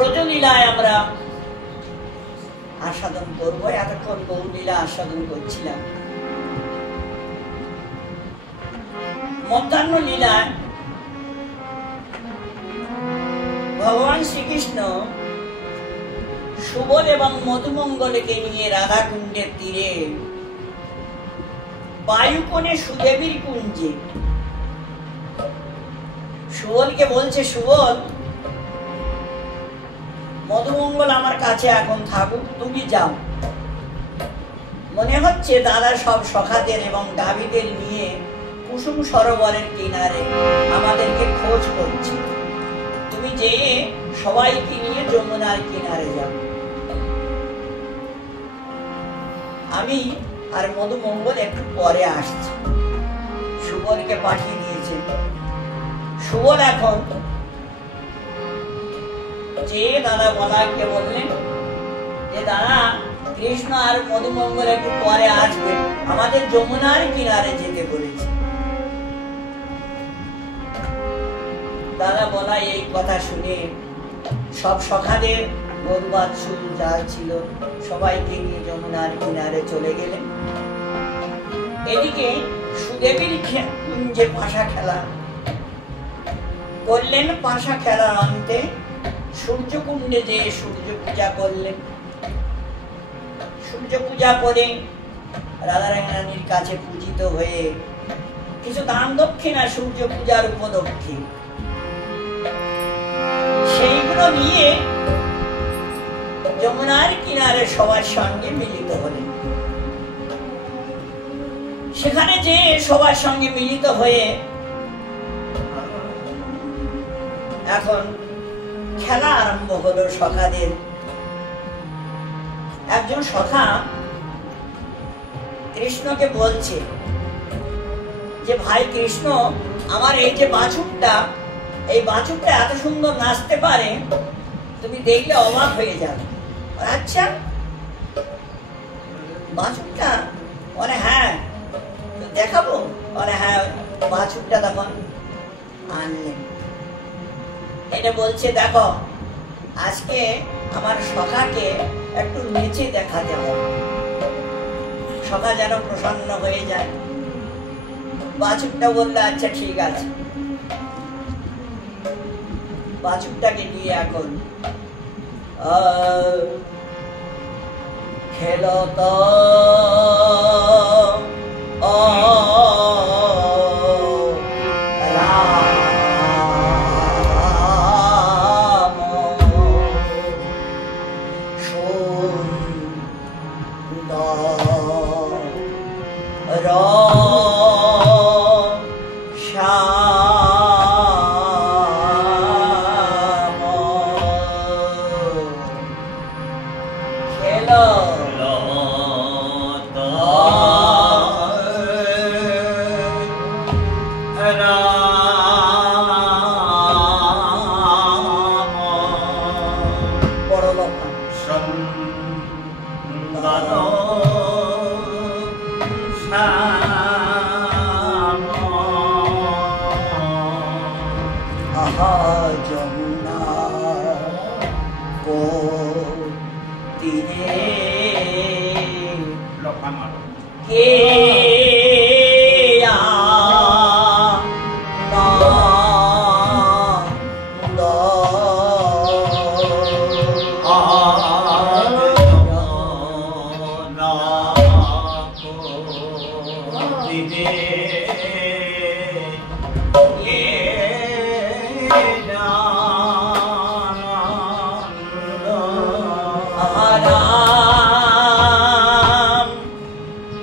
ব্রজলীলায় আমরা আস্বাদন করবো। এতক্ষণ গৌরলীলা আস্বাদন করছিলাম। মধ্যাহ্ন লীলায় ভগবান শ্রীকৃষ্ণ সুবল এবং মধুমঙ্গলকে নিয়ে রাধাকুণ্ডের তীরে বায়ুকোণে সুদেবীর কুঞ্জে সুবলকে বলছে, সুবল, মধুমঙ্গল আমার কাছে এখন থাকুক, তুমি যাও। মনে হচ্ছে দাদা সব সখাদের এবং গাভীদের নিয়ে কুসুম সরোবরের কিনারে আমাদেরকে খোঁজ করছে। তুমি যেয়ে সবাইকে নিয়ে যমুনার কিনারে যাও। আমি আর মধুমঙ্গল একটু পরে আসছি। সুবলকে পাঠিয়ে দিয়েছে। সুবল এখন যে দাদা বলাকে বললেন যে দাদা, কৃষ্ণ আর মধুমঙ্গল একটু পরে আসবে, আমাদের যমুনার কিনারে যেতে বলেছে। দাদা বলা এই কথা শুনে সব সখাদের গরুবাছুর যা ছিল সবাইকে নিয়ে যমুনার কিনারে চলে গেলেন। এদিকে সুদেবীর কুঞ্জে পাশা খেলা করলেন। পাশা খেলার অন্তে সূর্যকুণ্ডে যে সূর্য পূজা করলেন। সূর্য পূজা করে রাধারানীর কাছে পূজিত হয়ে কিছু দান দক্ষিণা সূর্য পূজার উপলক্ষে সেইগুলো নিয়ে যমুনার কিনারে সবার সঙ্গে মিলিত হলেন। সেখানে যে সবার সঙ্গে মিলিত হয়ে এখন খেলা আরম্ভ হলো সখাদের। একজন সখা কৃষ্ণকে বলছে যে, ভাই কৃষ্ণ, আমার এই যে বাছুরটা, এই বাছুরটা এত সুন্দর নাচতে পারে, তুমি দেখলে অবাক হয়ে যাবে। আচ্ছা, বাছুরটা? বলে হ্যাঁ, দেখাবো। বলে হ্যাঁ। বাছুরটা তখন আনলেন। এটা বলছে, দেখো, আজকে আমার সখাকে একটু নেচে দেখাতে হবে, সখা যেন প্রসন্ন হয়ে যায়। বাছুরটা বললো আচ্ছা ঠিক আছে। বাছুরটাকে নিয়ে এখন খেলো তো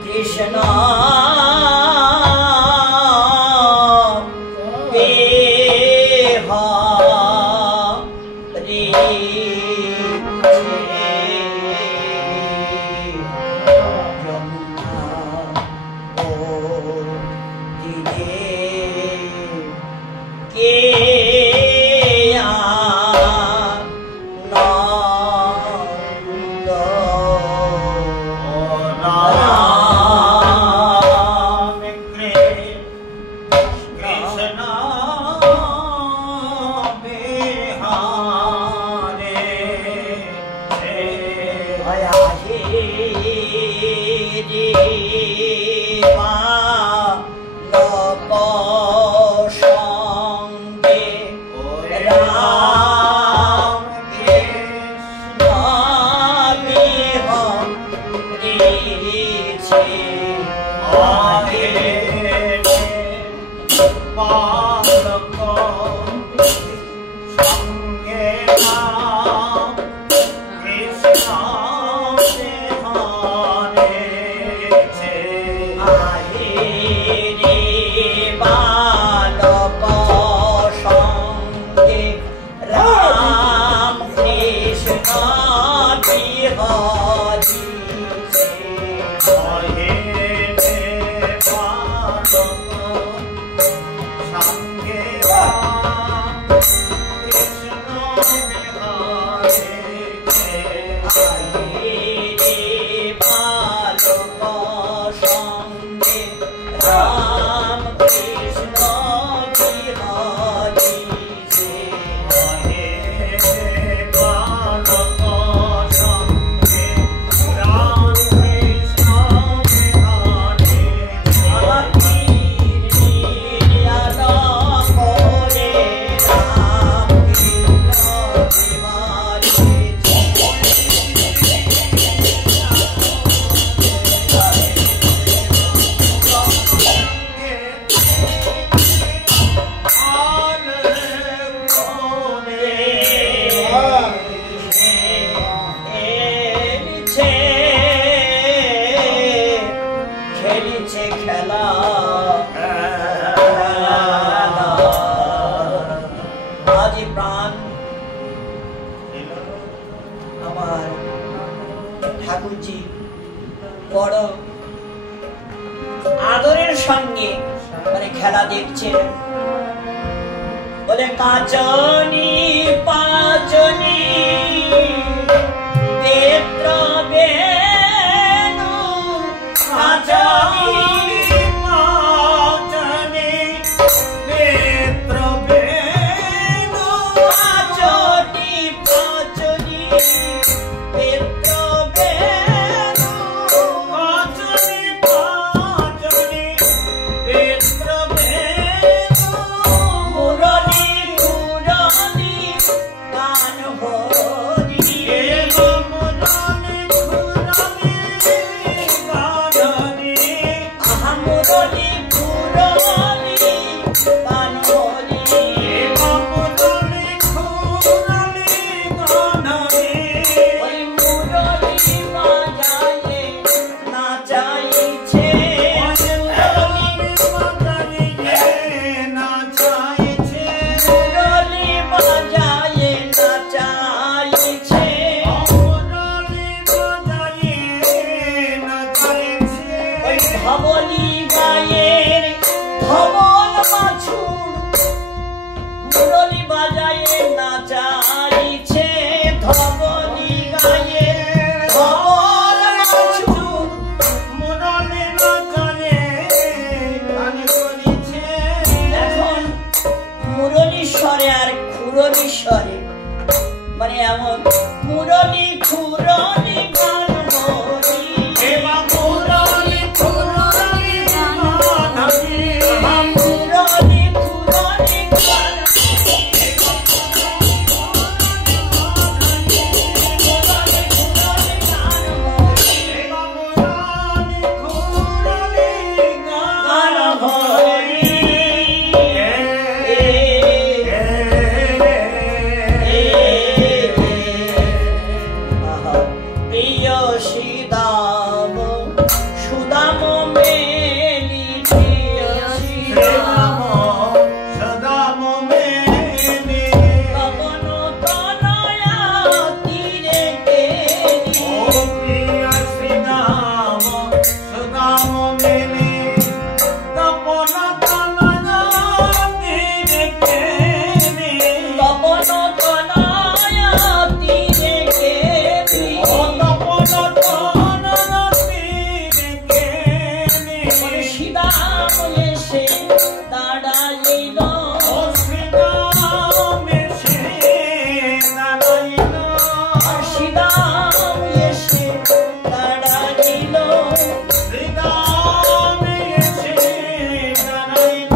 Krishna যে প্রাণ আমার ঠাকুরজি বড় আদরের সঙ্গে মানে খেলা দেখছে। বলে কাচনি পাচনি নেত্র বেনু কাচনি পাচনি নেত্র বেনু কাচনি পাচনি নেত্র বেনু কাচনি পাচনি নেত্র বেনু মুরলি মুরলি গান হরি মুরলি মুরলি গান হরি আহা মুরলি মুরলি গান হরি মুরলি মুরলি গান হরি ওই মুরলি বাজায়ে নাচাইছে মুরলি বাজায়ে নাচাইছে মুরলি বাজায়ে নাচাইছে মুরলি বাজায়ে নাচাইছে ওই ধবলি গায়ের ধবল বাছুর মুরলি বাজায়ে নাচাইছে ধবলি গায়ের ধবল বাছুর মুরলি বাজায়ে গান করিছে। এখন মুরলি স্বরে আর খুরলি স্বরে মানে এমন মুরলি খুরলি গান হরি মুরলি খুরলি গান হরি মুরলি খুরলি গান প্রিয় শ্রীদাম সুদাম মেলি প্রিয় শ্রীদাম সুদাম মেলি পবন তনয়া তীরে কেলি ও প্রিয় শ্রীদাম সুদাম মেলি পবন তনয়া তীরে কেলি পবন তনয়া তীরে কেলি শ্রীদাম এসে দাঁড়াইল শ্রীদাম এসে দাঁড়াইল শ্রীদাম এসে দাঁড়াইল শ্রীদাম এসে দাঁড়াইল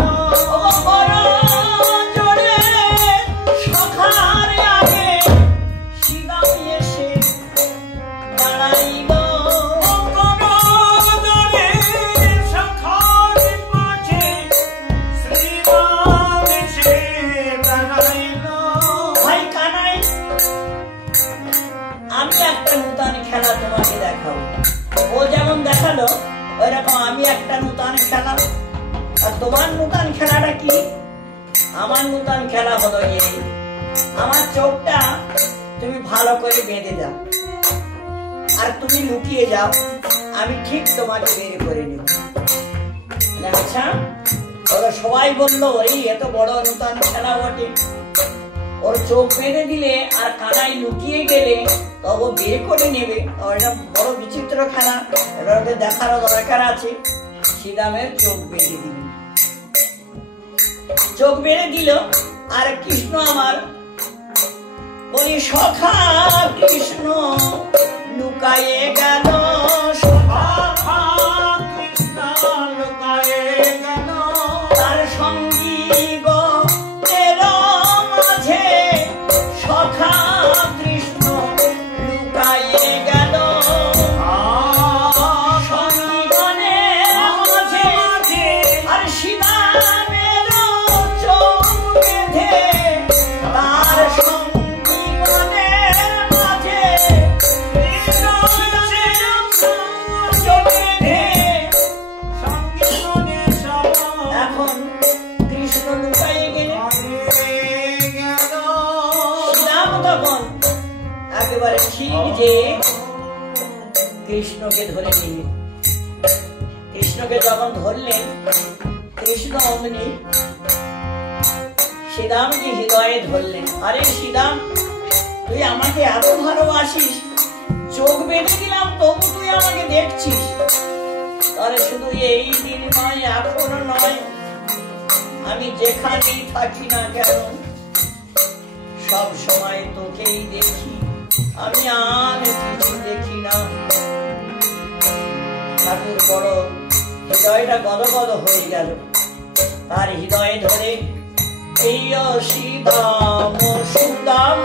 বড় জোরে সখার আগে শ্রীদাম এসে দাঁড়াইল ভাই কানাই আমি একটা নূতন খেলা তোমাকে দেখাবো। ও যেমন দেখালো ওইরকম আমি একটা নূতন খেলা। আর তোমার নূতন খেলাটা কি? আমার নূতন খেলা হলো এই, আমার চোখটা তুমি ভালো করে বেঁধে দাও আর তুমি লুকিয়ে যাও, আমি ঠিক তোমাকে বের করে নেব। আচ্ছা ওরা সবাই বললো এই এত বড় নূতন খেলা বটে, ওর চোখ বেঁধে দিলে আর কানাই লুকিয়ে গেলে তবে বের করে নেবে। এটা বড় বিচিত্র খেলা, এটা ওদের দেখারও দরকার আছে। শ্রীরামের চোখ বেঁধে দিল, চোখ বেঁধে দিল আর কৃষ্ণ আমার বলি সখা কৃষ্ণ লুকায়ে গেল, সখা কৃষ্ণ লুকায়ে গেল তার সঙ্গী গণের মাঝে, সখা কৃষ্ণ লুকায়ে গেল সঙ্গী গণের মাঝে। আর শ্রীরামের চোখ বেঁধে তার সঙ্গী গণের মাঝে চোখ বেঁধে ঠিক যে কৃষ্ণকে ধরে নিয়ে, কৃষ্ণকে যখন ধরলেন কৃষ্ণ অমনি শ্রীরামকে হৃদয়ে ধরলেন। আরে শ্রীরাম, তুই আমাকে এত ভালোবাসিস, চোখ বেঁধে দিলাম তবু তুই আমাকে দেখছিস। তাহলে শুধু এই দিন নয়, এখনো নয়, আমি যেখানেই থাকি না কেন সব সময় তোকেই দেখি, আমি আর কিছু দেখি না। ঠাকুর বড় হৃদয়টা গদগদ হয়ে গেল। তার হৃদয়ে ধরে প্রিয় শ্রীদাম সুদাম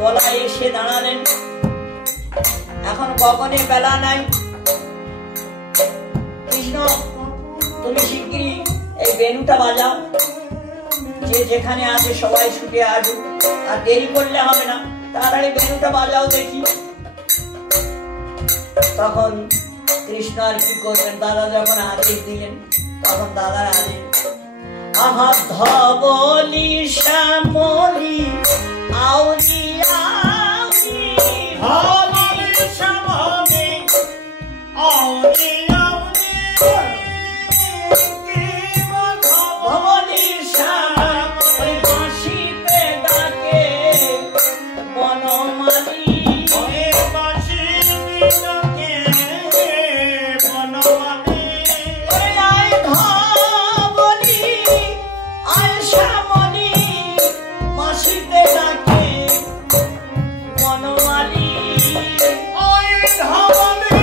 বলা এসে দাঁড়ালেন। এখন কখনই বেলা নাই, কৃষ্ণ তুমি শিগগিরই এই বেণুটা বাজাও, যে যেখানে আছে সবাই ছুটে আসুক, আর দেরি করলে হবে না, তাড়াতাড়ি বেণুটা বাজাও দেখি। তখন কৃষ্ণ আর কি করবেন, দাদা যখন আদেশ দিলেন তখন দাদার আদেশ, আহা ধবলি শ্যামলি আউরি আউরি ধবলি শ্যামলি আউরি আউরি ধবলি শ্যামলি বাঁশিতে ডাকে বনমালী, বাঁশিতে ডাকে বনমালী, আয় ধবলি আয় শ্যামলি বাঁশিতে ডাকে বনমালী, আয় ধবলি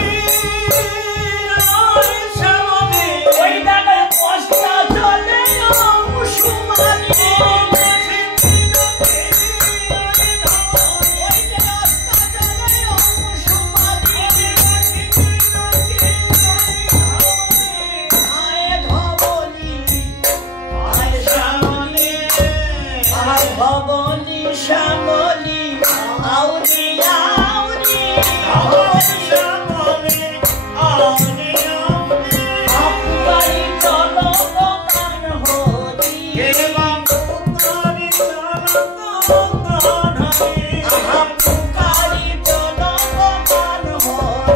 আয় শ্যামলি, ওই দাদা কষ্টা চলে মুসুমানি, ভবলি শ্যামলি আউরি আউরি শ্যামলি আউরি আউরি আপুকারি চলো দোকান হরি, আপুকারি চলো দোকান হরি, আপুকারি চলো দোকান হরি,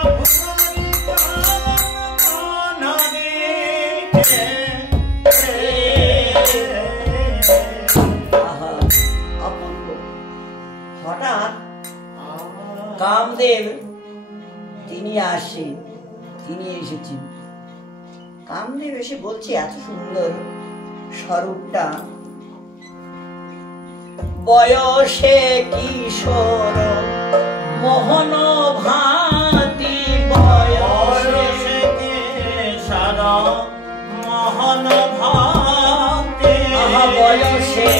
আপুকারি চলো দোকান হরি। হঠাৎ কামদেব তিনি আসেন, তিনি এসেছেন। কামদেব এসে বলছে এত সুন্দর স্বরূপটা, বয়সে কিশোর মোহন ভাতি, বয়সে কিশোর মোহন ভাতি, বয়সে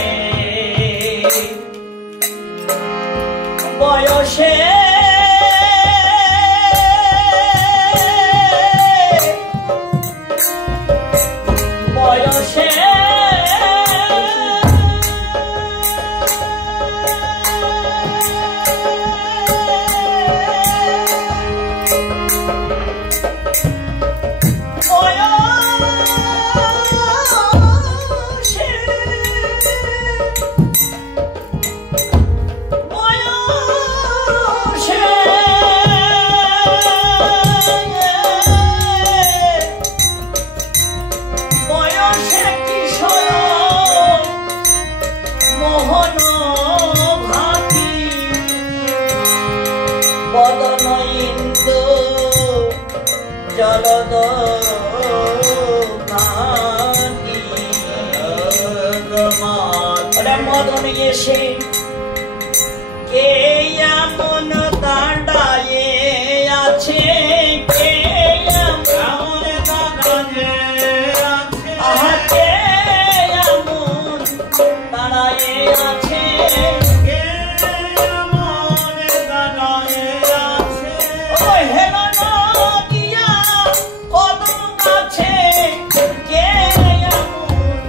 বয়সে বয়সে জলদ মদন এসে কে এমন দাঁড়ায়ে আছে, কে এমন দাঁড়ায়ে আছে, আহা কে এমন দাঁড়ায়ে আছে, কে এমন দাঁড়ায়ে আছে, ও হেলো নদিয়া কদম গাছে কে এমন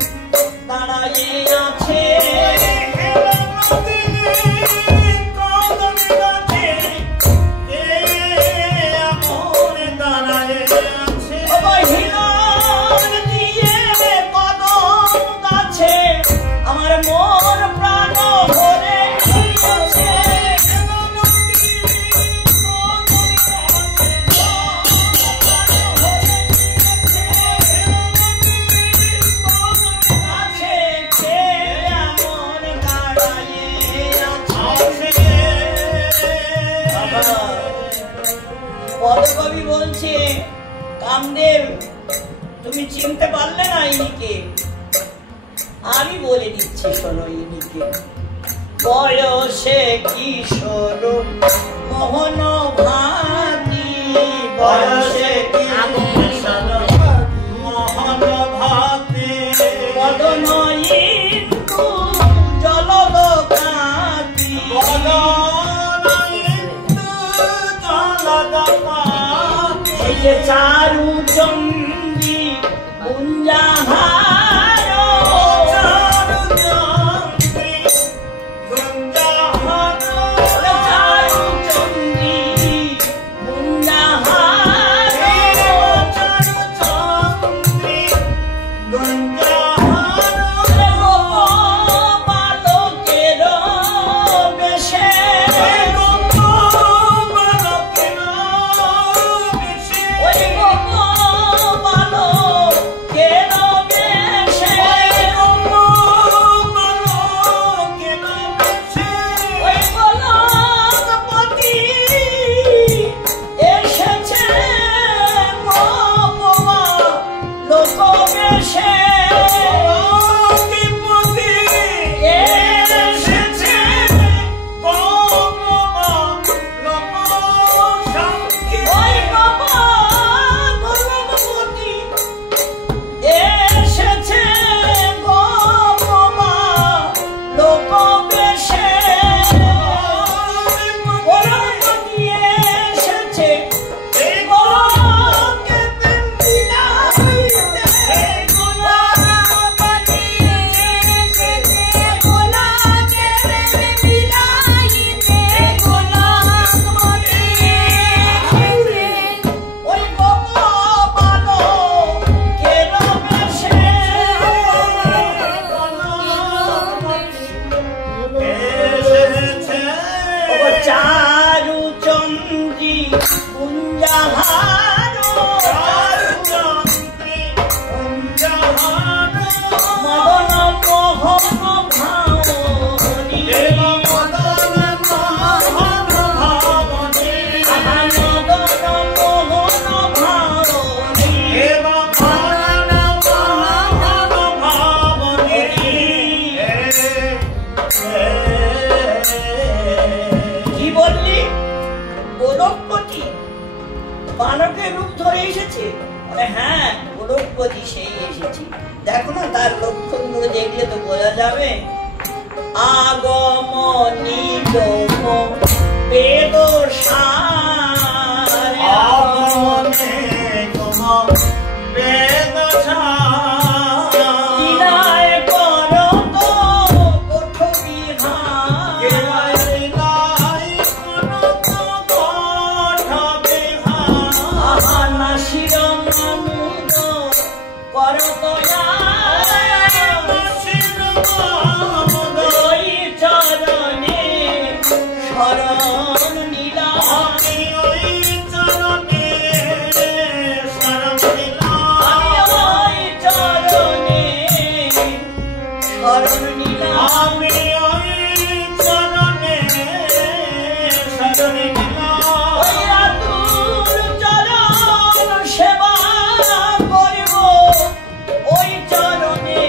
কামদেব, তুমি চিনতে পারলে না ইনিকে? আমি বলে দিচ্ছি, শোনো ইনিকে। বয়সে কিশোর মোহন ভাতি, বয়সে কিশোর মোহন ভাতি, বদন ইন্দু জলদ কাতি, বদন ইন্দু জলদ কাতি, এই যে চারু চন্দ্রী গুঞ্জাহার, চারু চন্দ্রী গুঞ্জাহার, চারু চন্দ্রী গুঞ্জাহার, চারু চন্দ্রী গুঞ্জাহার, বালকের বেশে, বালকের বেশে, ওই বালকের বেশে, বালকের বেশে, ওই বালকপতি এসেছে বাবা লোক বেশে, বালকপতি এসেছে বাবা লোক সঙ্গে, ওই বাবা বালকপতি এসেছে বাবা লোক বেশে, বালকপতি এসেছে গোলকেতে বিলাইতে, বালকপতি এসেছে গোলকেতে বিলাইতে, গোলকপতি এসেছে ওই বাবা বালকের বেশে, এসেছে ও চারু চন্দ্রী গুঞ্জাহার, চারু চন্দ্রী গুঞ্জাহার, মদন মোহন ভাবনী, মদন মোহন ভাবনী, মদন মোহন ভাবনী, মদন মোহন ভাবনী, কি বললি? গোলকপতি বালকের রূপ ধরে এসেছে? বলে হ্যাঁ, গোলকপতি সেই এসেছি। দেখো না, তার লক্ষণগুলো দেখলে তো বোঝা যাবে। আগমনী লোক বেদ সার, আগমনী লোক বেদ সার, লীলায় করত কোঠ বিহার, লীলায় করত কোঠ বিহার, আহা নাসির মামুদ করত নাসির মামুদ, ওই চরণে শরণ নিলাম, ওই চরণে শরণ নিলাম, ওই চরণে শরণ নিলাম, আমি ওই চরণে শরণ নিলাম, ওই আতুল চরণ সেবা করিব, ওই চরণে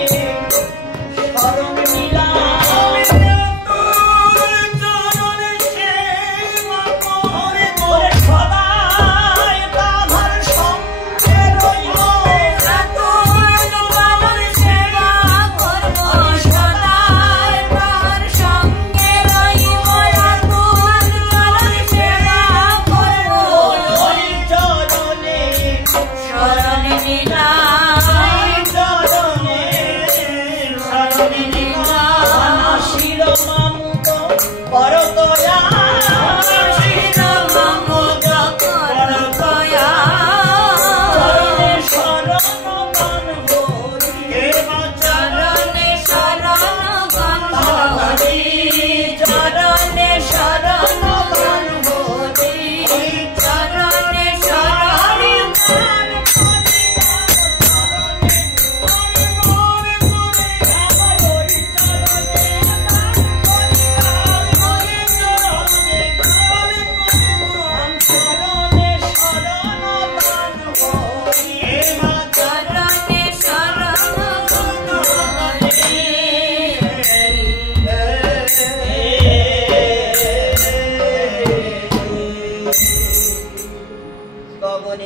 শরণ নিলাম, আমি আতুল চরণে সেবা করিব, সদাই তাহার সঙ্গে রইব, আতুল চরণ সেবা করব, সদাই তাহার সঙ্গে রইব, আতুল চরণ সেবা করব, ওই চরণে শরণ নিলাম।